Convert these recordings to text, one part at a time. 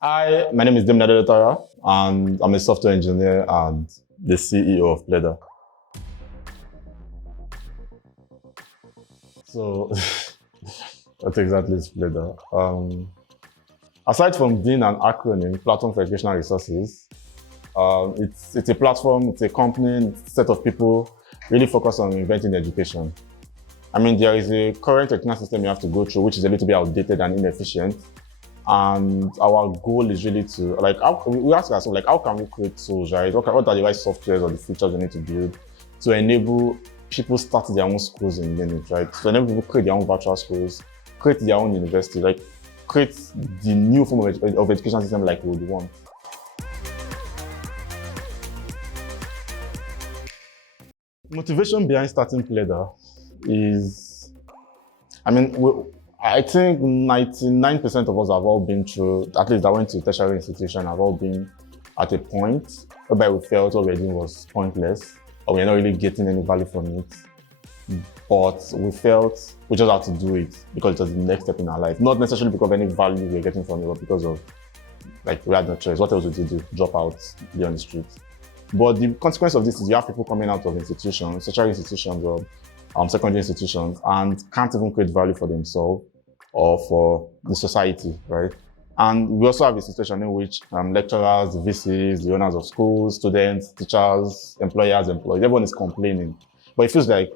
Hi, my name is Pledre and I'm a software engineer and the CEO of Pledre. So, what exactly is Pledre? Aside from being an acronym, Platform for Educational Resources, it's a platform, it's a company, it's a set of people really focused on inventing education. I mean, there is a current educational system you have to go through, which is a little bit outdated and inefficient. And our goal is really to, we ask ourselves, how can we create tools, right? What are the right softwares or the features we need to build to enable people start their own schools in minutes, right? To enable people create their own virtual schools, create their own university, create the new form of education system like we would want. Motivation behind starting Pledre is, I think 99% of us have all been through, at least I went to a tertiary institution, have all been at a point whereby we felt what we were doing was pointless or we were not really getting any value from it. But we felt we just had to do it because it was the next step in our life. Not necessarily because of any value we were getting from it, but because of, we had no choice. What else would you do? Drop out, be on the street. But the consequence of this is you have people coming out of institutions, tertiary institutions or secondary institutions, and can't even create value for themselves or for the society, right? And we also have a situation in which lecturers, the VCs, the owners of schools, students, teachers, employers, everyone is complaining. But it feels like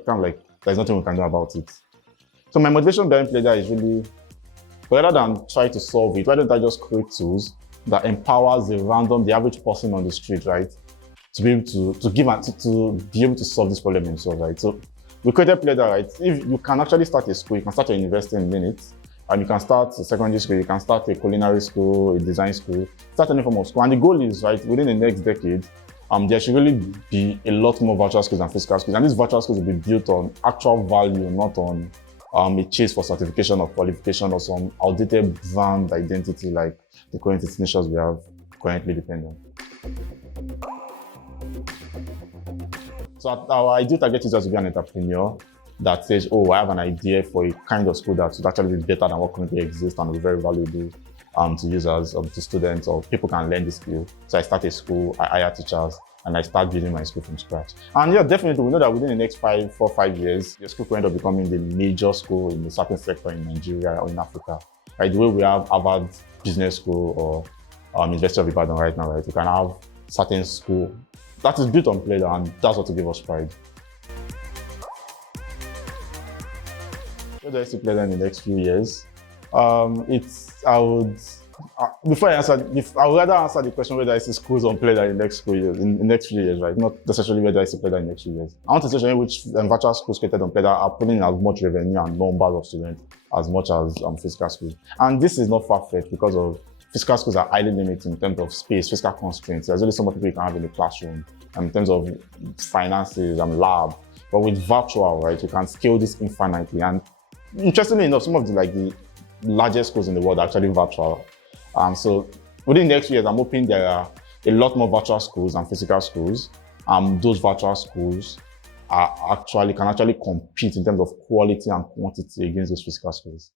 there's nothing we can do about it. So my motivation behind Pledre is really, rather than try to solve it, why don't I just create tools that empowers the average person on the street, right? To be able to be able to solve this problem themselves, right? So we created Pledre, right? If you can actually start a school, you can start a university in minutes, and you can start a secondary school, you can start a culinary school, a design school, start any form of school. And the goal is, right, within the next decade, there should really be a lot more virtual schools and physical schools. And these virtual schools will be built on actual value, not on a chase for certification or qualification or some outdated brand identity like the current institutions we have currently depend on. So our ideal target is just to be an entrepreneur that says, oh, I have an idea for a kind of school that would actually be better than what currently exists and will be very valuable to users, to students, or people can learn this skill. So I start a school, I hire teachers, and I start building my school from scratch. And yeah, definitely, we know that within the next 4 or 5 years, your school will end up becoming the major school in a certain sector in Nigeria or in Africa. Right? The way we have Harvard Business School or University of Ibadan right now, right? We can have certain school that is built on Pledre, and that's what will give us pride. Where do I see Pledre in the next few years? I would rather answer the question whether I see schools on Pledre in the next few years, right? Not necessarily whether I see Pledre in the next few years. I want a situation in which virtual schools created on Pledre are pulling in as much revenue and numbers of students as much as physical schools. And this is not far-fetched because of physical schools are highly limited in terms of space, physical constraints. There's only so much people you can have in the classroom in terms of finances and lab. But with virtual, right, you can scale this infinitely. And interestingly enough, some of the largest schools in the world are actually virtual. So within the next few years, I'm hoping there are a lot more virtual schools and physical schools. Those virtual schools can actually compete in terms of quality and quantity against those physical schools.